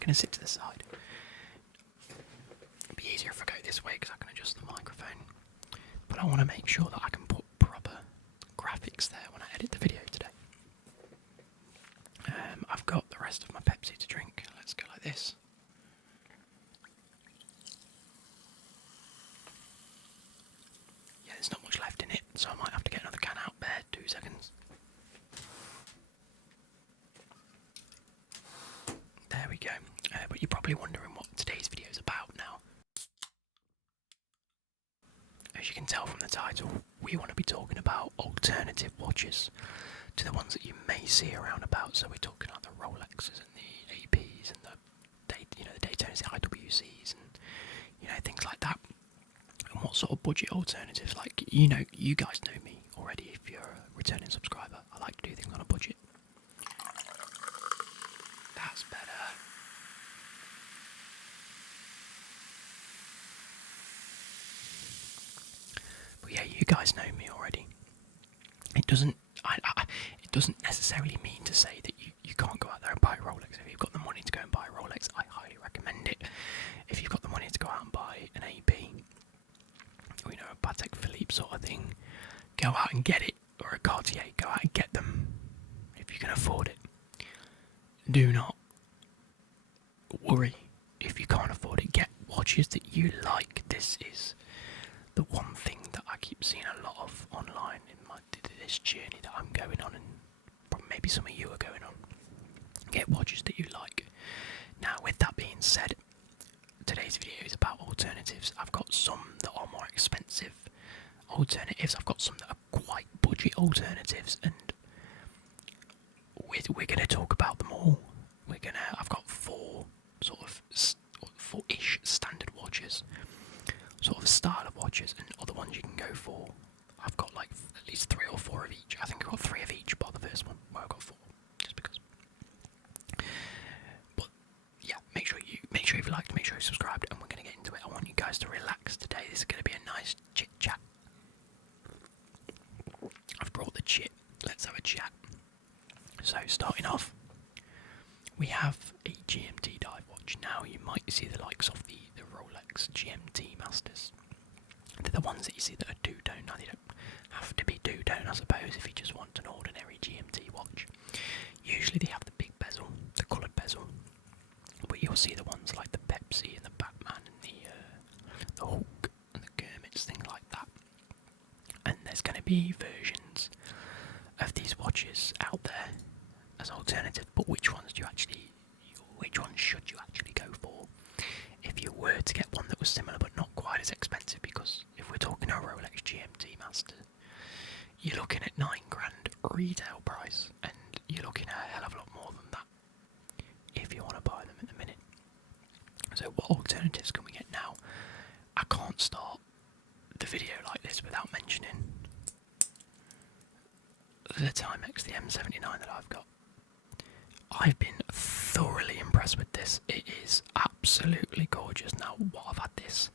you're going to sit to the side. It'd be easier if I go this way because I can adjust the microphone. But I want to make sure that I can put proper graphics there when I edit the video today. I've got the rest of my Pepsi to drink. Let's go like this. Yeah, there's not much left in it, so I might have to get another can out there. 2 seconds. There we go. But you're probably wondering what today's video is about now. As you can tell from the title, we want to be talking about alternative watches to the ones that you may see around about. So we're talking about the ROLEXs and the APs and the Daytonas, the IWCs, and things like that. And what sort of budget alternatives? Like you guys know me already. If you're a returning subscriber, I like to do things on a budget. That's better. But yeah, you guys know me already. It doesn't necessarily mean to say that you can't go out there and buy a Rolex. If you've got the money to go and buy a Rolex, I highly recommend it. If you've got the money to go out and buy an AP, or a Patek Philippe sort of thing, go out and get it. Or a Cartier, go out and get them if you can afford it. Do not worry if you can't afford it. Get watches that you like. This is the one thing that I keep seeing a lot of online in this journey that I'm going on, and maybe some of you are going on. Get watches that you like. Now, with that being said, today's video is about alternatives. I've got some that are more expensive alternatives. I've got some that are quite budget alternatives, and we're going to talk about them all. I've got 4 sort of 4-ish standard watches, sort of style of watches, and other ones you can go for. I've got like at least 3 or 4 of each. I think I've got 3 of each, but the first one, well, I've got 4, just because. But yeah, make sure if you liked, make sure you subscribed, and we're going to get into it. I want you guys to relax today. This is going to be a nice chit chat. I've brought the chit. Let's have a chat. So starting off, we have a GMT dive watch. Now you might see the likes of the ROLEX GMT Masters. They're the ones that you see that are two-tone. Now they don't have to be two-tone, I suppose, if you just want an ordinary GMT watch. Usually they have the big bezel, the coloured bezel, but you'll see the ones like the Pepsi and the Batman and the Hulk and the Kermits, things like that. And there's going to be versions of these watches out there as alternative, but which ones should you actually go for if you were to get one that was similar but not quite as expensive? Because if we're talking a Rolex GMT Master, you're looking at £9,000 retail price, and you're looking at a hell of a lot more than that if you want to buy them at the minute. So what alternatives can we get now? I can't start the video like this without mentioning the Timex, the M79 that I've got. I've been thoroughly impressed with this. It is absolutely gorgeous. Now, what, I've had this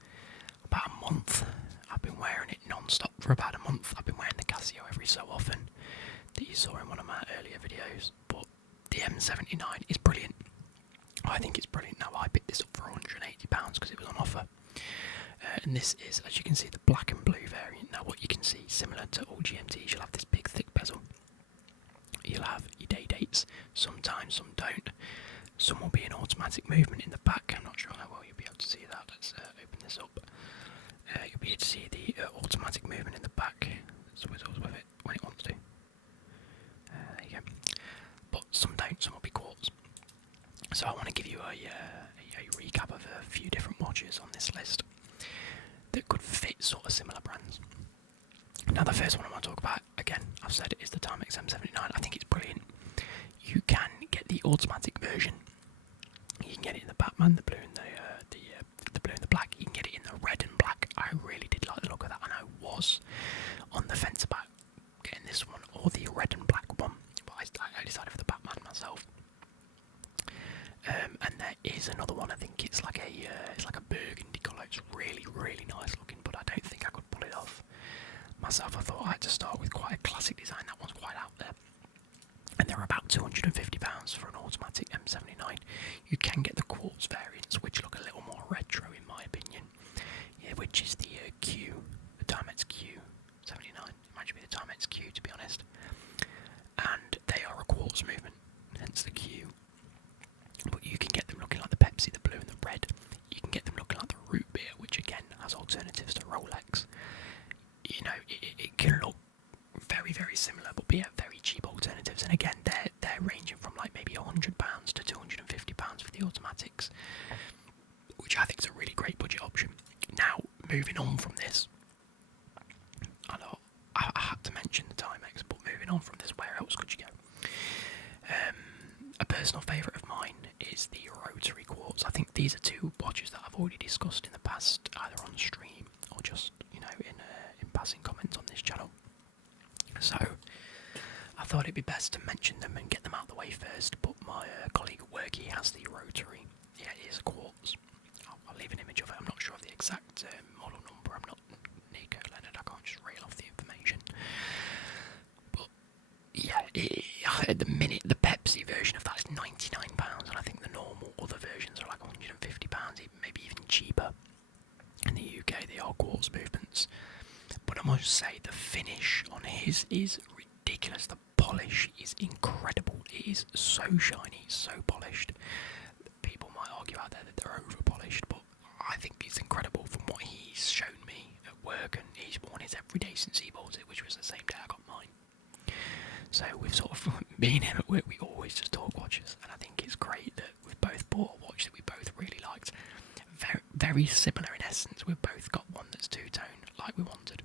about a month. I've been wearing it non-stop for about a month. I've been wearing the Casio every so often that you saw in one of my earlier videos. But the M79 is brilliant. I think it's brilliant. Now, I picked this up for £180 because it was on offer. And this is, as you can see, the black and blue variant. Now, what you can see, similar to all GMTs, you'll have this big, thick bezel. You'll have your day dates, sometimes, some don't. Some will be an automatic movement in the back. I'm not sure how well you'll be able to see that. Let's open this up. You'll be able to see the automatic movement in the back. It whistles with it when it wants to. There you go. But some don't, some will be quartz. So I want to give you a recap of a few different watches on this list that could fit sort of similar brands. Now, the first one I want to talk about, again, I've said it, is the Timex M79. I think it's brilliant. You can get the automatic version. You can get it in the Batman, the blue and the blue and the black. You can get it in the red and black. I really did like the look of that, and I was on the fence about getting this one or the red and black one, but I decided for the Batman myself. And there is another one. I think it's like a burgundy colour. It's really, really nice looking, but I don't think I could pull it off myself. I thought I had to start with quite a classic design. That one's quite out there, and they're about £250 for an automatic M79. You can get the quartz quartz variants, which look a little more retro in my opinion. Yeah, which is the the Timex Q79. It might be the Timex Q, to be honest. And they are a quartz movement, hence the Q. But you can get them looking like the Pepsi, the blue and the red. You can get them looking like the root beer, which again has alternatives to Rolex. You know, it can look very, very similar, but be at very cheap alternatives. And again, they're ranging from like maybe £100 to £250 for the automatics, which I think is a really great budget option. Now, moving on from this, I know I had to mention the Timex, but moving on from this, where else could you go? A personal favourite of mine is the rotary quartz. I think these are two watches that I've already discussed in the past, either on stream or just, you know, in passing comments on this channel. So I thought it'd be best to mention them and get them out of the way first. But my colleague at work, he has the rotary. Yeah, it is a quartz. I'll leave an image of it. I'm not sure of the exact model number. I'm not Nico Leonard. I can't just reel off the information. But yeah, at the minute, the Pepsi version of that is £99, and I think the normal other versions are like £150, maybe even cheaper. In the UK, they are quartz movements. But I must say, the finish on his is ridiculous. The polish is incredible. It is so shiny, so polished. People might argue out there that they're over polished, but I think it's incredible from what he's shown me at work, and he's worn his every day since he bought it, which was the same day I got mine. So we've sort of, me and him at work, we always just talk watches, and I think it's great that we've both bought a watch that we both really liked. Very, very similar in essence. We've both got one that's two-tone, like we wanted.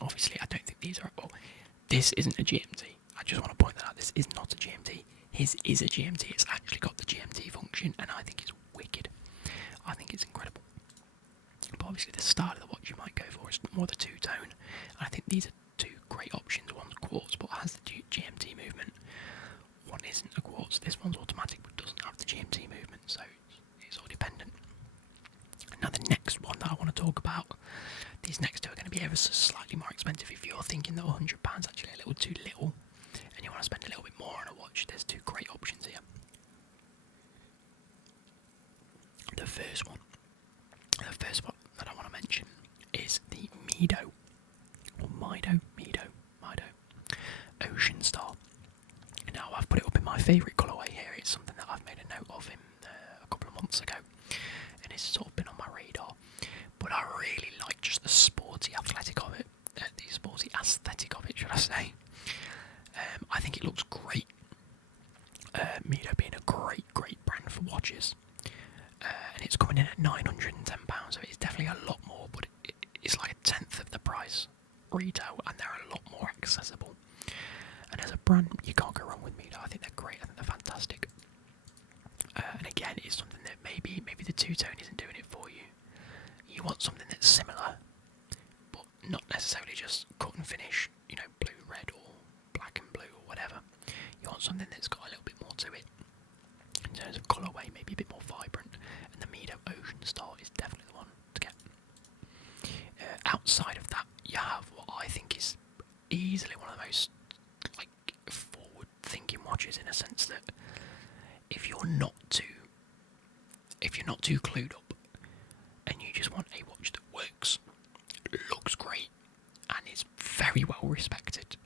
Obviously, I don't think these are. Well, this isn't a GMT. I just want to point that out. This is not a GMT. His is a GMT. It's actually got the GMT function, and I think it's wicked. I think it's incredible. But obviously, the style of the watch you might go for is more the two-tone. And I think these are two great options. One's quartz, but has the GMT movement. One isn't a quartz. This one's automatic, but doesn't have the GMT movement, so it's all dependent. Now, the next one that I want to talk about, these next two are going to be ever so slightly more expensive. If you're thinking that £100 is actually a little too little and you want to spend a little bit more on a watch, there's two great options here. The first one that I want to mention is the Mido Ocean Star. Now, I've put it up in my favourite colourway here. It's something that I've made a note of in a couple of months ago, and it's sort of been on my radar. But I really like just the sporty athletic of it, the sporty aesthetic of it, should I say. I think it looks great. Mido being a great brand for watches. And it's coming in at £910, so it's definitely a lot more, but it's like a tenth of the price retail, and they're a lot more accessible. And as a brand, you can't go wrong with Mido. I think they're great. I think they're fantastic. And again, it's something that maybe the two-tone isn't doing it for you. You want something that's similar, but not necessarily just cut and finish, you know, blue, red, or black and blue, or whatever. You want something that's got a little bit more to it. In terms of colourway, maybe a bit more vibrant. And the Mido Ocean Star is definitely the one to get. Outside of that, you have what I think is easily one of the most forward-thinking watches, in a sense that if you're not too clued up and you just want a watch that works, looks great, and is very well respected,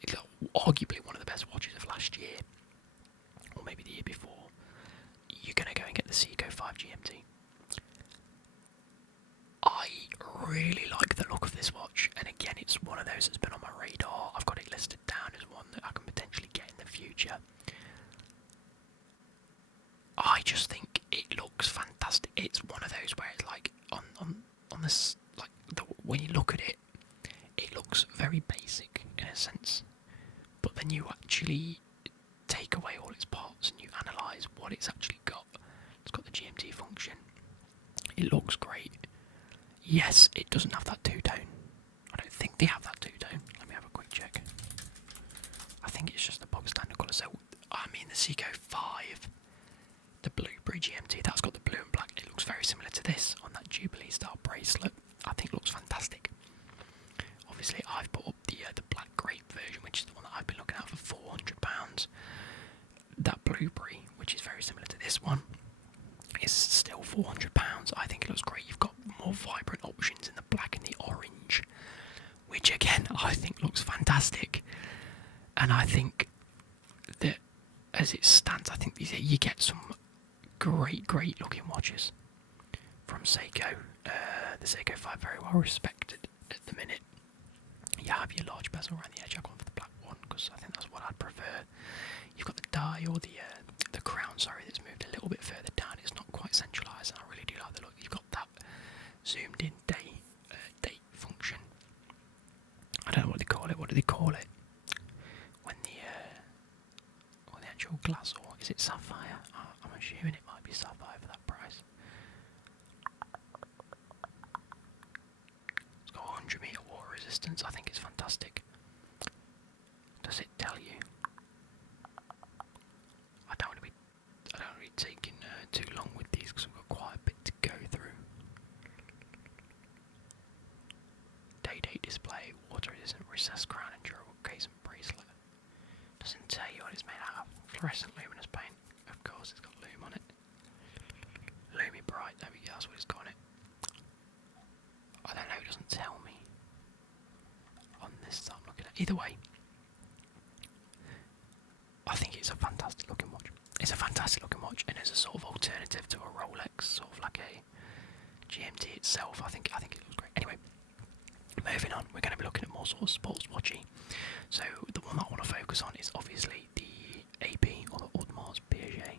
it's arguably one of the best watches of last year, or maybe the year before, you're going to go and get the Seiko 5 GMT. I really like the look of this watch, and again, it's one of those that's been on my radar. I've got it listed down as one that I can potentially get in the future. I just think it looks fantastic. It's one of those where it's like on this, like when you look at it, it looks very basic in a sense, but then you actually take away all its parts and you analyse what it's actually got. It's got the GMT function. It looks great. Yes, it doesn't have that two-tone. I don't think they have that two-tone. Let me have a quick check. I think it's just the bog standard colour. So, I mean, the Seiko 5, the Blueberry GMT, that's got the blue and black. It looks very similar to this on that Jubilee style bracelet. I think it looks fantastic. Obviously, I've put up the black grape version, which is the one that I've been looking at for £400. That Blueberry, which is very similar to this this one is still £400. I think it looks great. You've got more vibrant options in the black and the orange, which again I think looks fantastic. And I think that as it stands, I think you get some great looking watches from Seiko. The Seiko 5 very well respected at the minute. You have your large bezel around the edge. I've gone for the black one because I think that's what I'd prefer. You've got the die or the crown, sorry, that's moved a little bit further down. It's not quite centralised, and I really do like the look. You've got that zoomed in date function. I don't know what they call it. What do they call it? When the actual glass, or is it sapphire? I'm assuming it might be sapphire for that price. It's got 100-metre water resistance. I think it's fantastic. Does it tell you? I don't want to be taking too long with these because we've got quite a bit to go through. Day-date display, water resistant, recessed crown and durable case and bracelet. Doesn't tell you what it's made out of. Fluorescent luminous paint. Of course, it's got lume on it. Lumi bright. There we go. That's what it's got on it. I don't know. It doesn't tell me on this that I'm looking at. Either way, I think it's a fantastic looking watch. It's a fantastic looking watch, and as a sort of alternative to a Rolex, sort of like a GMT itself, I think it looks great. Anyway, moving on, we're going to be looking at more sort of sports watchy. So the one that I want to focus on is obviously the AP, or the Audemars Piguet.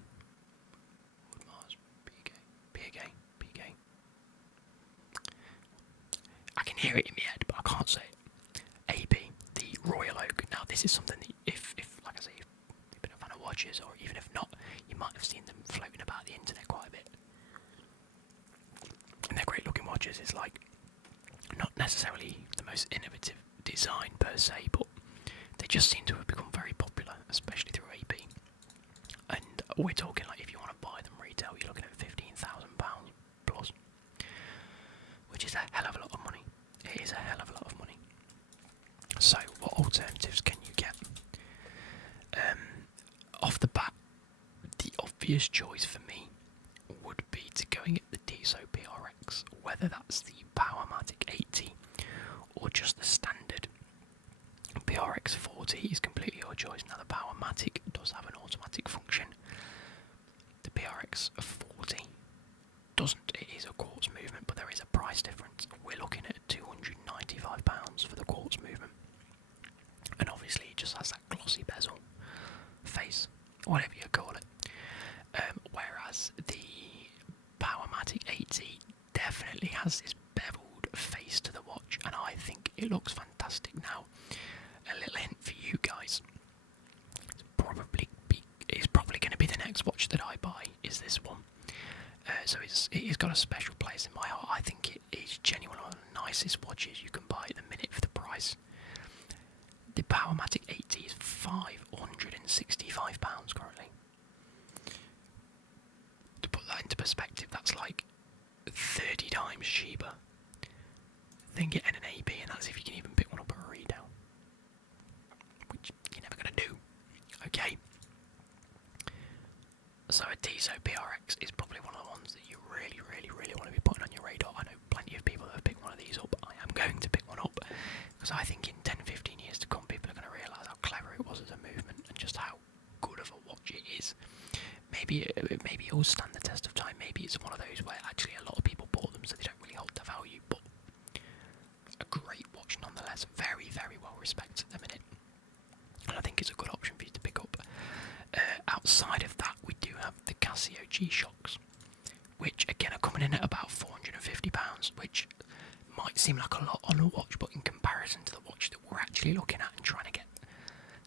Audemars Piguet. I can hear it in my head, but I can't say it. AP, the Royal Oak. Now this is something that if like I say, you've been a fan of watches, or even if not, you might have seen them floating about the internet quite a bit. And they're great looking watches. It's like not necessarily the most innovative design per se, but they just seem to have become very popular, especially through AP. And we're talking like if you want to buy them retail, you're looking at £15,000 plus, which is a hell of a lot of money. It is a hell of a lot of money. So, what alternatives can you get? Off the bat, the obvious choice for me would be to go and get the Tissot PRX, whether that's the Powermatic 80 or just the standard PRX 40 is completely your choice. Now the Powermatic does have an automatic function. The PRX 40 doesn't. It is a quartz movement, but there is a price difference. We're looking at £295 for the quartz movement, and obviously it just has that glossy bezel face, whatever you call it. Whereas the Powermatic 80 definitely has this beveled face to the watch, and I think it looks fantastic. Now, a little hint for you guys: it's probably going to be the next watch that I buy. Is this one? So it's got a special place in my heart. I think it is genuinely one of the nicest watches you can buy at the minute for the price. The Powermatic 80 is £565 currently. To put that into perspective, that's like 30 times cheaper than getting an AP, and that's if you can even pick one up at a retail, which you're never going to do. Okay. So a Tissot PRX is probably one of the ones that you really want to be putting on your radar. I know plenty of people that have picked one of these up. I am going to pick one up because I think in 10-15 years to come, people are going to realise how clever it was as a movement and just how good of a watch it is. Maybe it will stand the test of time. Maybe it's one of those where actually a lot of people bought them so they don't really hold their value, but a great watch nonetheless. Very well respected at the minute, and I think it's a good option for you to pick up. Outside of that, we do have the Casio G-Shocks, which again are coming in at about £450, which might seem like a lot on a watch, but in comparison to the watch that we're actually looking at and trying to get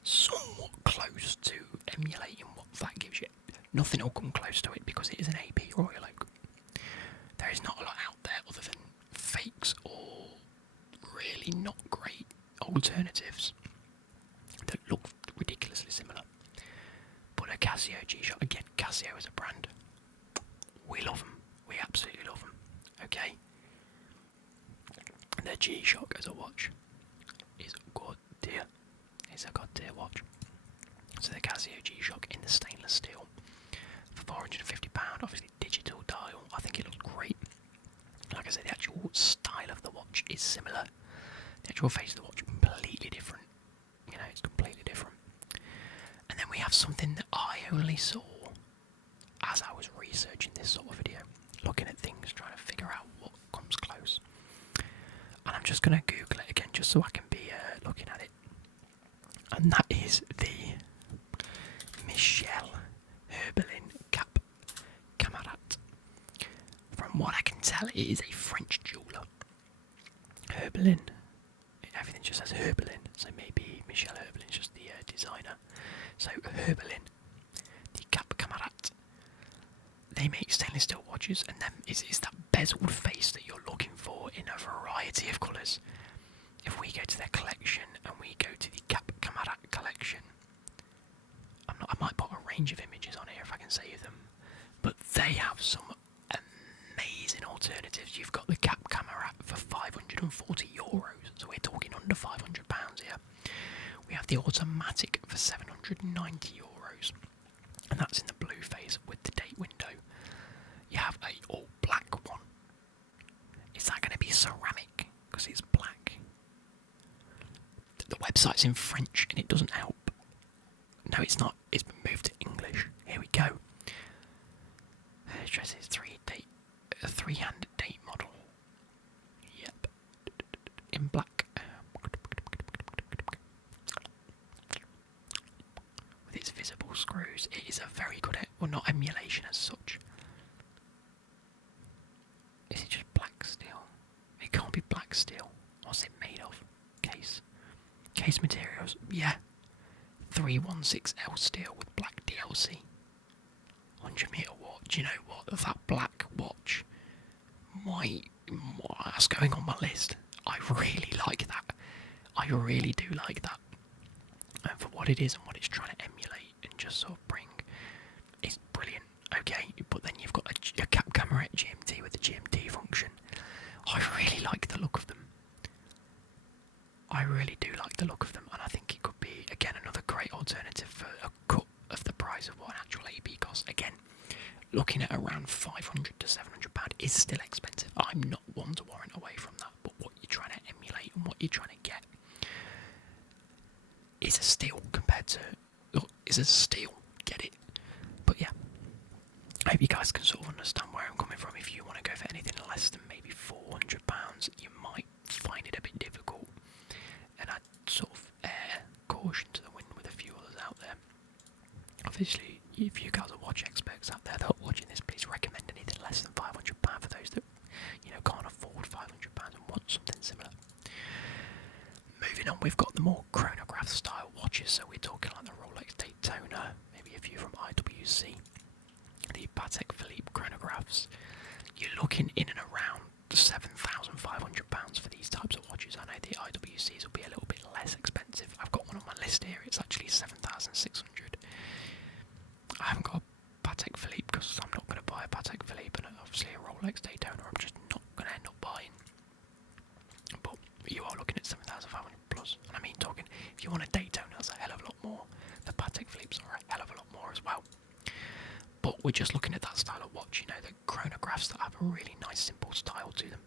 somewhat close to emulating what that gives you, nothing will come close to it because it is an AP Royal Oak. There is not a lot out there other than fakes or really not great alternatives that look ridiculously similar. But a Casio G-Shock, again, Casio as a brand, we love them. We absolutely love them. Okay? The G-Shock as a watch is good tier. It's a god tier watch. So the Casio G-Shock in the stainless steel for £450. actual face of the watch completely different. You know, it's completely different. And then we have something that I only saw as I was researching this sort of video, looking at things, trying to figure out what comes close. And I'm just going to Google it again just so I can be looking at it. And that is the Michel Herbelin Cap Camarade. From what I can tell, it is a French jeweller. Herbelin. Everything just says Herbelin, so maybe Michel Herbelin is just the designer. So Herbelin, the Cap Camarade. They make stainless steel watches, and then it's that bezeled face that you're looking for in a variety of colours. If we go to their collection and we go to the Cap Camarade collection, I might put a range of images on here if I can save them, but they have some amazing alternatives. You've got the Cap Camarade for €540, so we're talking under £500 here. We have the automatic for €790, and that's in the blue phase with the date window. You have a all black one. Is that going to be ceramic? Because it's black. The website's in French and it doesn't help. No, it's not. It's been moved to English. Here we go. Address is a three-hand date model. Yep. In black. With its visible screws. It is a very good, well, not emulation as such. Is it just black steel? It can't be black steel. What's it made of? Case materials. Yeah. 316L steel with black DLC. 100-meter watch. You know what? That black watch. That's going on my list. I really like that. I really do like that. And for what it is and what it's trying to emulate and just sort of bring, it's brilliant. Okay, but then you've got a Cap Camarade GMT with the GMT function. I really like the look of them. I really do like the look of them, and I think it could be, again, another great alternative for a cut of the price of what an actual AB costs. Again, looking at around £500 to £700 is still expensive. I'm not one to warrant away from that, but what you're trying to emulate and what you're trying to get is a steal compared to... is a steal, get it? But yeah, I hope you guys can sort of understand where I'm coming from. If you want to go for anything less than maybe £400, you might find it a bit difficult. And I'd sort of air caution to the wind with a few others out there. Obviously, if you guys are watch experts out there that are watching this, please recommend anything less than £500 for those that, you know, can't afford £500 and want something similar. Moving on, we've got the more chronograph style watches, so we're talking like the ROLEX DAYTONA, maybe a few from IWC, the Patek Philippe chronographs. You're looking in and around £7,500 for these types of watches. I know the IWCs will be a little bit less expensive. I've got one on my list here, it's actually £7,600. I haven't got a Patek Philippe because I'm not going to buy a Patek Philippe, and obviously a Rolex Daytona I'm just not going to end up buying. But you are looking at 7,500 plus, and I mean, talking, if you want a Daytona, that's a hell of a lot more. The Patek Philippe's are a hell of a lot more as well. But we're just looking at that style of watch, you know, the chronographs that have a really nice simple style to them.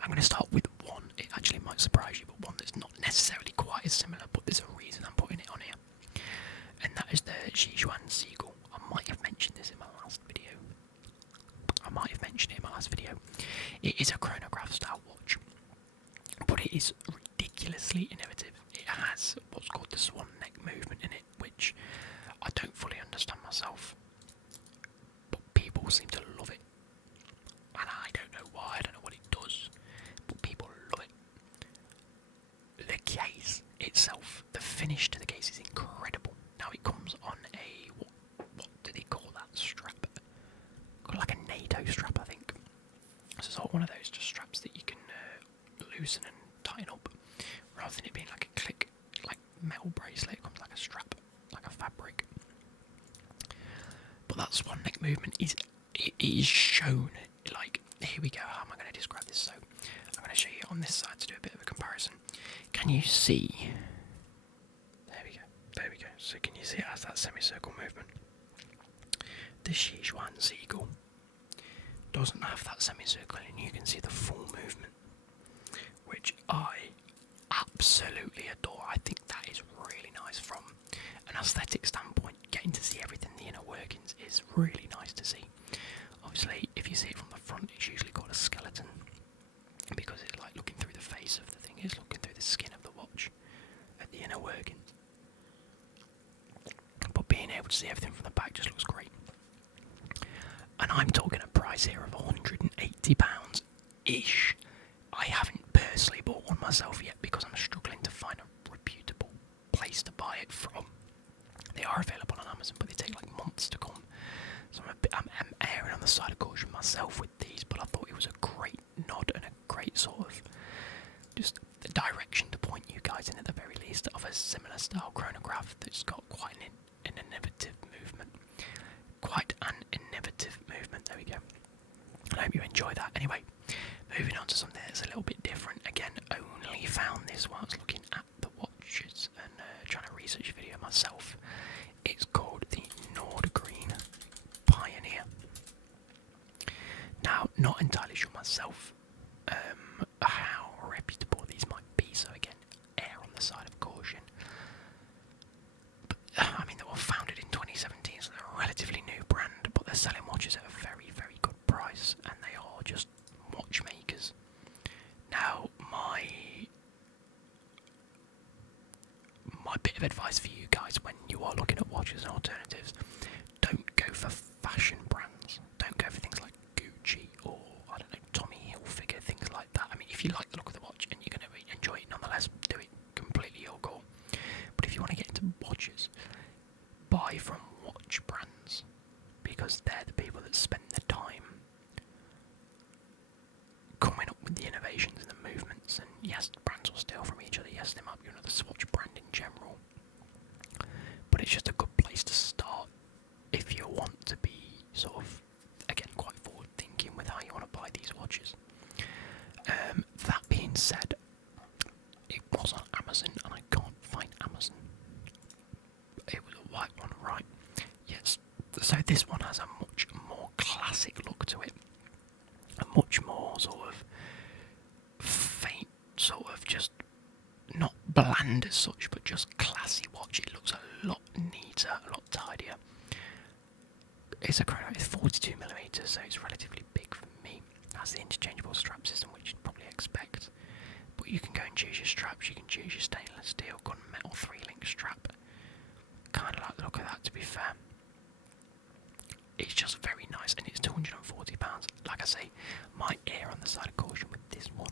I'm going to start with one, it actually might surprise you, but one that's not necessarily quite as similar, but there's a reason I'm putting it on here. And that is the Sichuan Seagull. I might have mentioned this in my last video. It is a chronograph style watch, but it is ridiculously innovative. It has what's called the swan neck movement in it, which I don't fully understand myself, but people seem to love it. And I don't know why, I don't know what it does, but people love it. The case itself, the finish to the case is incredible. Now it comes on a, what do they call that strap? Called like a NATO strap, I think. So it's one of those just straps that you can loosen and tighten up, rather than it being like a click, like metal bracelet. It comes like a strap, like a fabric. But that swan neck movement is shown, like, here we go, how am I going to describe this? So I'm going to show you on this side to do a bit of a comparison. Can you see? There we go. So can you see it has that semicircle movement? The Sichuan Seagull doesn't have that semicircle, and you can see the full movement. which I absolutely adore. I think that is really nice from an aesthetic standpoint. Getting to see everything, the inner workings, is really nice to see. Obviously, if you see it from the front, it's usually called a skeleton, because it's like looking through the face of the thing, it's looking through the skin of the watch at the inner workings. But being able to see everything from the back just looks great. And I'm talking a price here of £180-ish. I haven't personally bought one myself yet because I'm struggling to find a reputable place to buy it from. They are available on Amazon, but they take like months to come. So I'm erring on the side of caution myself with these, but I thought it was a great nod and a great sort of just a direction to point you guys in at the very least of a similar style chronograph that's got quite an innovative movement. There we go. I hope you enjoy that. Anyway, moving on to something that's a little bit different. Again, only found this while I was looking at the watches and trying to research a video myself. It's called the Nordgreen Pioneer. Now, not entirely sure myself how reputable these might be, so again, err on the side of caution. But, I mean, they were founded in 2017, so they're a relatively new brand, but they're selling watches at a very, very good price, and they are just watchmakers. Now, my bit of advice for you guys when you are looking at watches and alternatives, don't go for fashion brands. Don't go for things like Gucci or, I don't know, Tommy Hilfiger, things like that. I mean, if you like the look of the watch and you're going to enjoy it nonetheless, do it, completely your call. But if you want to get into watches, buy from watch brands, because they're the people that spend the time coming up with the innovations and the movements. And yes, brands will steal from each other. Yes, there might be another Swatch brand in general, but it's just a good place to start if you want to be sort of, again, quite forward thinking with how you want to buy these watches. That being said, it was on Amazon and I can't find Amazon. It was a white one, right? Yes. So this one has a much more classic look to it. A much more sort of faint, sort of just not bland as such, but just classy watch. It looks a lot neater, a lot tidier. It's a chrono, it's 42mm, so it's relatively big for me. It has the interchangeable strap system, which you'd probably expect. But you can go and choose your straps, you can choose your stainless steel gunmetal 3-link strap. Kind of like the look of that, to be fair. It's just very nice, and it's £240. Like I say, might err on the side of caution with this one.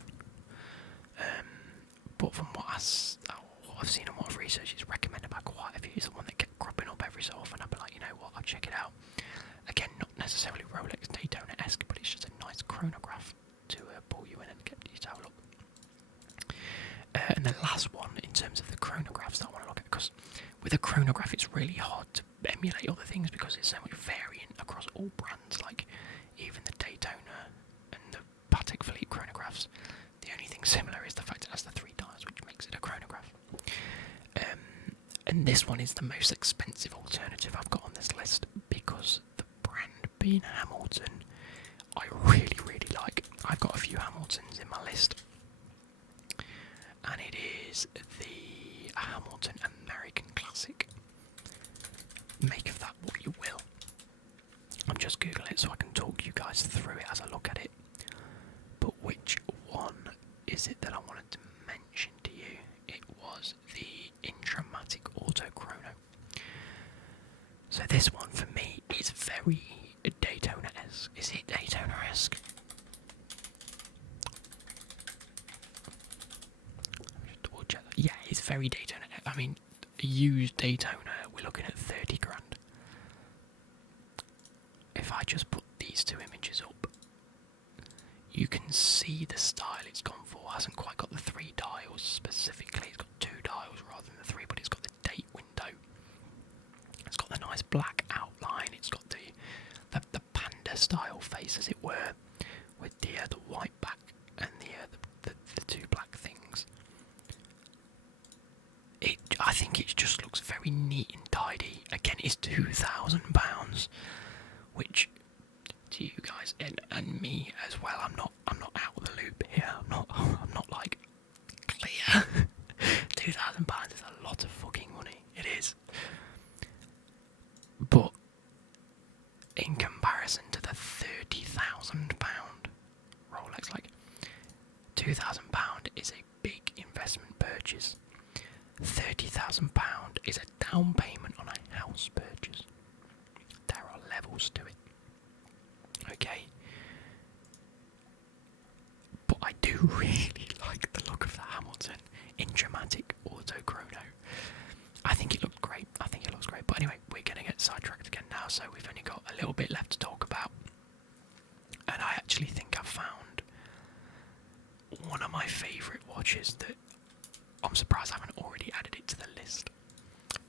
But from what I've seen and what I've researched, it's recommended by quite a few. It's the one that kept cropping up every so often. I'd be like, you know what, I'll check it out. Again, not necessarily Rolex Daytona-esque, but it's just a nice chronograph to pull you in and get you to have a look. And the last one, in terms of the chronographs that I want to look at, because with a chronograph it's really hard to emulate other things because it's so much variant across all brands, like even the Daytona and the Patek Philippe chronographs. The only thing similar is the fact it has the 3 dials, which makes it a chronograph. And this one is the most expensive alternative I've got on this list because the brand being Hamilton, I really, really like. I've got a few Hamiltons in my list, and it is the Hamilton American Classic. Make of that what you will. I'm just googling it so I can talk you guys through it as I look at it. But which one is it that I wanted to mention to you? It was the Intramatic Auto Chrono. So this one for me is very Daytona-esque. Is it Daytona-esque? Double check that. Yeah, it's very Daytona. I mean, a used Daytona, we're looking at 30 grand. If I just put these two images up, you can see the style it's gone for. It hasn't quite got the 3 dials specifically. It's got 2 dials rather than the 3, but it's got the date window. It's got the nice black outline. It's got the panda style face, as it were, with the white back and the 2 black things. I think it just looks very neat and tidy. Again, it's £2,000, which to you guys and me as well, I'm not out of the loop here. I'm not like £2,000 is a lot of fucking money. It is. But in comparison to the £30,000 Rolex, like £2,000 is a big investment purchase. £30,000 is a down payment on a house purchase. There are levels to it. Okay. But I do really like the look of the Hamilton in dramatic autochrono. I think it looked great. But anyway, we're going to get sidetracked again now, so we've only got a little bit left to talk about. And I actually think I've found one of my favourite watches that I'm surprised I haven't already added it to the list.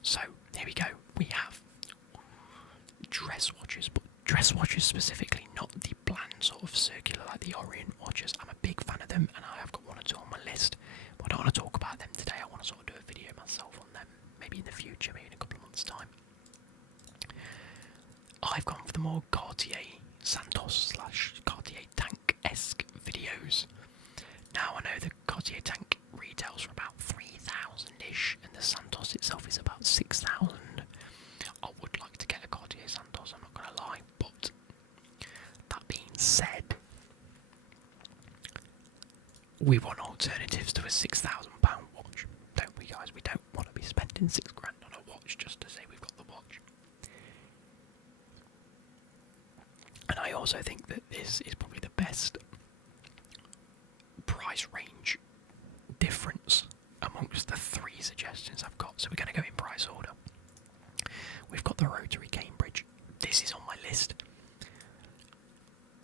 So, here we go. We have dress watches, but dress watches specifically, not the bland sort of circular like the Orient watches. I'm a big fan of them, and I have got one or two on my list, but I don't want to talk about them today. I want to sort of do a video myself on them, maybe in the future, maybe in a couple of months' time. I've gone for the more Cartier Santos / Cartier Tank-esque videos. Now, I know the Cartier Tank retails for about 3,000-ish, and the Santos itself is about 6,000. I would like to get a Cartier Santos, I'm not going to lie, but that being said, we want alternatives to a £6,000 watch, don't we, guys? We don't want to be spending £6,000 on a watch just to say we've got the watch. And I also think that this is probably the best price range difference amongst the three suggestions I've got. So we're going to go in price order. We've got the Rotary Cambridge. This is on my list.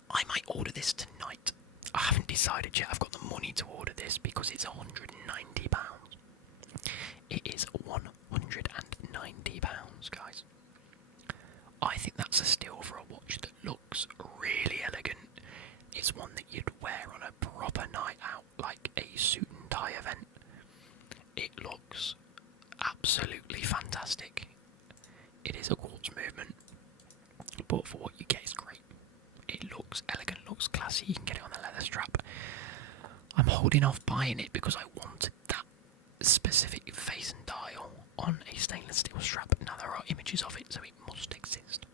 I might order this tonight. I haven't decided yet. I've got the money to order this because it's £190. It is £190, guys. I think that's a steal for a watch that looks really elegant. It's one that you'd wear on a proper night out, like a suit and tie event. It looks absolutely fantastic. It is a quartz movement, but for what you get, it's great. It looks elegant, looks classy. You can get it on a leather strap. I'm holding off buying it because I wanted that specific face and dial on a stainless steel strap. Now there are images of it, so it must exist,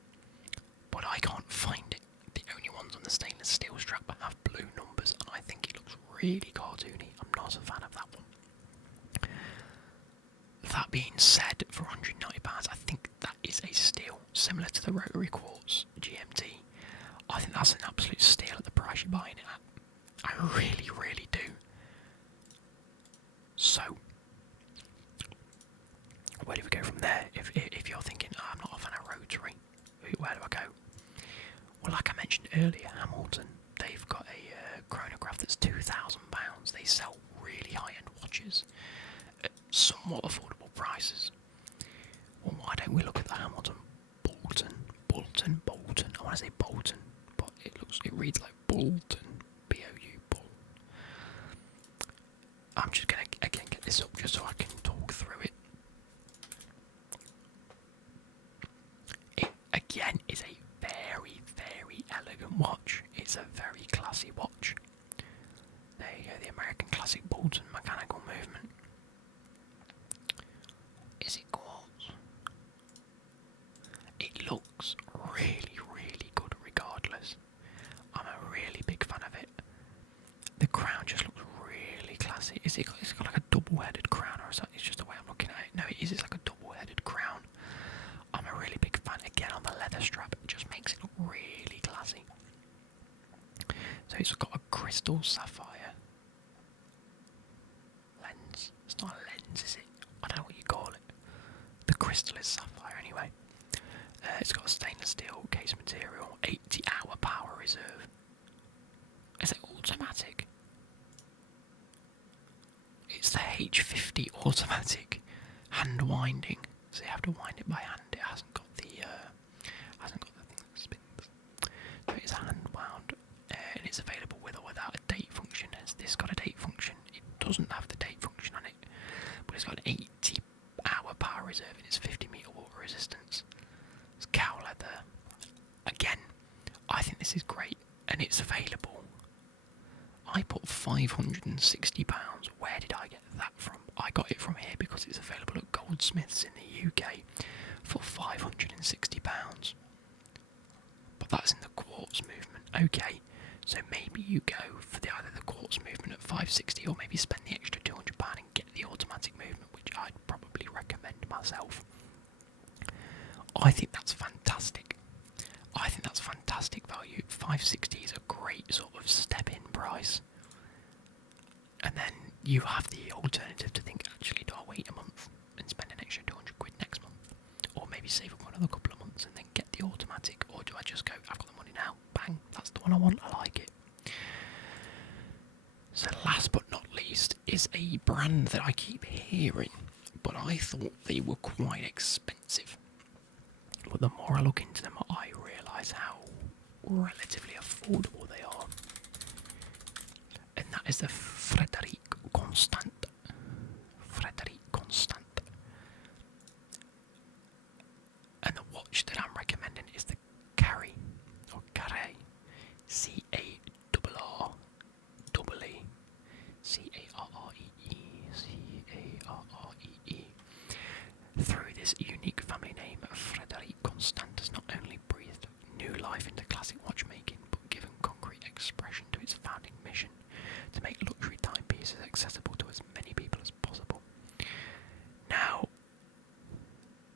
but I can't find it. The only ones on the stainless steel strap have blue numbers, and I think it looks really cartoony. I'm not a fan of that one. That being said, for £190, I think that is a steal, similar to the Rotary Quartz GMT. I think that's an absolute steal at the price you're buying it at. I really, really do. So, where do we go from there? If you're thinking, oh, I'm not a fan of Rotary, where do I go? Well, like I mentioned earlier, Hamilton, they've got a chronograph that's £2,000. They sell really high-end watches at somewhat affordable prices. Well, why don't we look at the Hamilton Bolton? I want to say Bolton, but it reads like Bolton, B-O-U, Bull. I'm just going to again get this up just so I can talk through it. It again is a very, very elegant watch. It's a very classy watch. There you go, the American classic Bolton mechanical movement. Is it quartz? It looks really, really good regardless. I'm a really big fan of it. The crown just looks really classy. It's got like a double-headed crown, or is that, it's just the way I'm looking at it? No, it is, it's like a double-headed crown. I'm a really big fan. Again, on the leather strap, it just makes it look really classy. So it's got a crystal sapphire lens. It's not a lens, is it? I don't know what you call it. The crystal is sapphire anyway. It's got a stainless steel case material, 80-hour power reserve. Is it automatic? It's the H50 automatic hand winding, so you have to wind it by hand. It hasn't got the thing that spins. So it's hand wound, and it's available with or without a date function. Has this got a date function? It doesn't have the date function on it, but it's got an 80-hour power reserve and it's 50-meter water resistance. It's cow leather. Again, I think this is great, and it's available. I put £560. Where did I get that from? got it from here because it's available at Goldsmiths in the UK for £560. But that's in the quartz movement. Okay, so maybe you go for either the quartz movement at 560 or maybe spend the extra £200 and get the automatic movement, which I'd probably recommend myself. I think that's fantastic. I think that's fantastic value. 560 is a great sort of step-in price. And then you have the alternative to think, actually, do I wait a month and spend an extra £200 next month? Or maybe save up another couple of months and then get the automatic? Or do I just go, I've got the money now, bang, that's the one I want, I like it. So last but not least is a brand that I keep hearing, but I thought they were quite expensive. But the more I look into them, I realise how relatively affordable they are. And that is the Frederic Constant. Frederic Constant. And the watch that I'm recommending is the Carré, or Carré, C-A-R-R-E-E, C-A-R-R-E-E, C-A-R-R-E-E. Through this unique family name, Frederic Constant has not only breathed new life into classic watchmaking, but given concrete expression to its founding mission to make luxury timepieces accessible to as many people as possible. Now,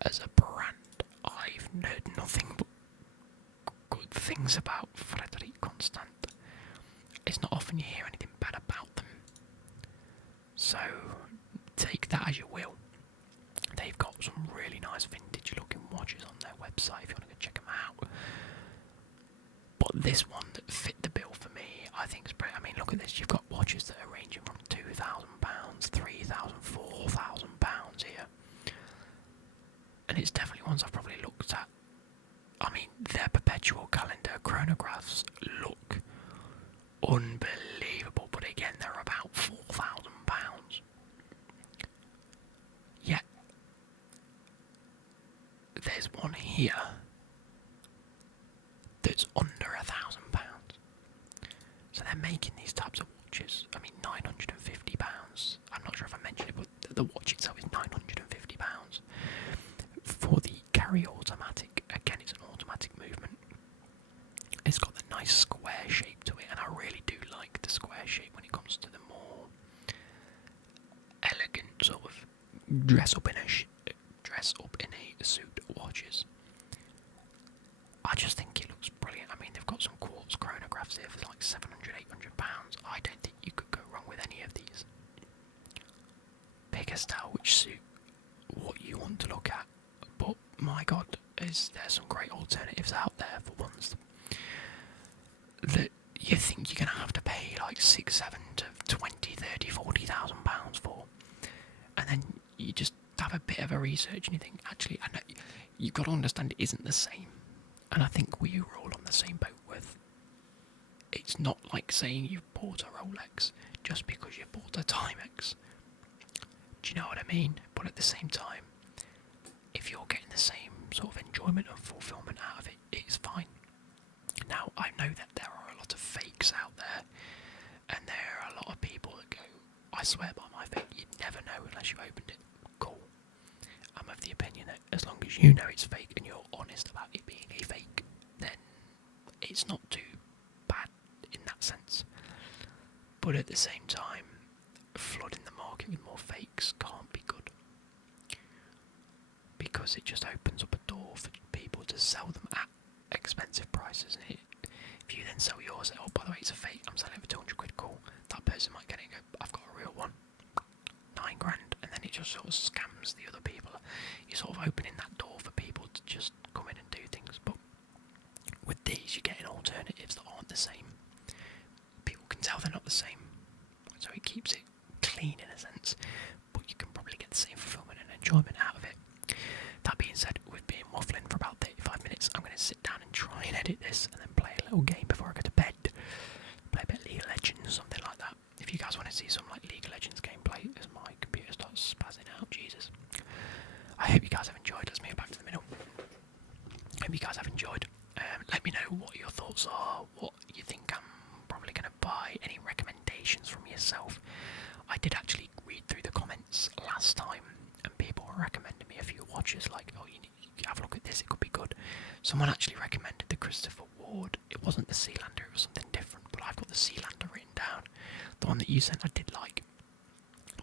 as a brand, I've heard nothing but good things about Frederic Constant. It's not often you hear anything bad about them, so take that as you will. They've got some really nice vintage looking watches on their website if you want to go check them out. But this one that fit the bill for me, I think is pretty. I mean, look at this. You've got watches that are ranging from £2,000, £3,000, £4,000 here. And it's definitely ones I've probably looked at. I mean, their perpetual calendar chronographs look unbelievable, but again, they're about £4,000. Yet, there's one here that's under £1,000. So they're making these types of watches. I mean, £950. I'm not sure if I mentioned it, but the watch itself is £950 for the Carré automatic. Again, it's an automatic movement. It's got the nice square shape to it, and I really do like the square shape when it comes to the more elegant sort of dress up in a suit watches. I just think it looks brilliant. I mean, they've got some quartz chronographs here for like £700, £800. I don't think you could go wrong with any of these. Pick a style which suit what you want to look at. But my God, there's some great alternatives out there for ones that you think you're going to have to pay like 6, 7 to 20, 30, 40,000 pounds for, and then you just have a bit of a research and you think, actually, I know you've got to understand it isn't the same. And I think we are all on the same boat with. It's not like saying you've bought a Rolex just because you bought a Timex. Do you know what I mean? But at the same time, if you're getting the same sort of enjoyment and fulfillment out of it, it's fine. Now, I know that there are a lot of fakes out there, and there are a lot of people that go, I swear by my fake. You'd never know unless you opened it. Cool. I'm of the opinion that as long as you know it's fake and you're honest about it being a fake, then it's not too bad in that sense. But at the same time, flooding the market with more fakes can't be good, because it just opens up a door for people to sell them at expensive prices. And if you then sell yours, oh, by the way, it's a fake, I'm selling it for £200, cool. That person might get it and go, I've got a real one, £9, and then it just sort of scams the other people. You're sort of opening that door for people to just come in and do things. But with these, you're getting alternatives that aren't the same. People can tell they're not the same, so it keeps it clean in a sense, but you can probably get the same fulfillment and enjoyment out of it. That being said, we've been waffling for about 35 minutes. I'm going to sit down and try and edit this and then play a little game before I go to bed. Play a bit of League of Legends, something like that. If you guys want to see some like League of Legends gameplay as my computer starts spazzing out, Jesus. I hope you guys have enjoyed. Let's move back to the middle. Hope you guys have enjoyed. Let me know what your thoughts are, what you think I'm probably going to buy, any recommendations from yourself. I did actually read through the comments last time, and people were recommending me a few watches, like, oh, you need to have a look at this, it could be good. Someone actually recommended the Christopher Ward. It wasn't the Sealander, it was something different, but I've got the Sealander written down. The one that you sent I did like,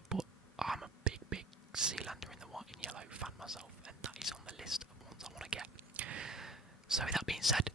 but I'm a big Sealander in the white and yellow fan myself, and that is on the list of ones I want to get. So with that being said,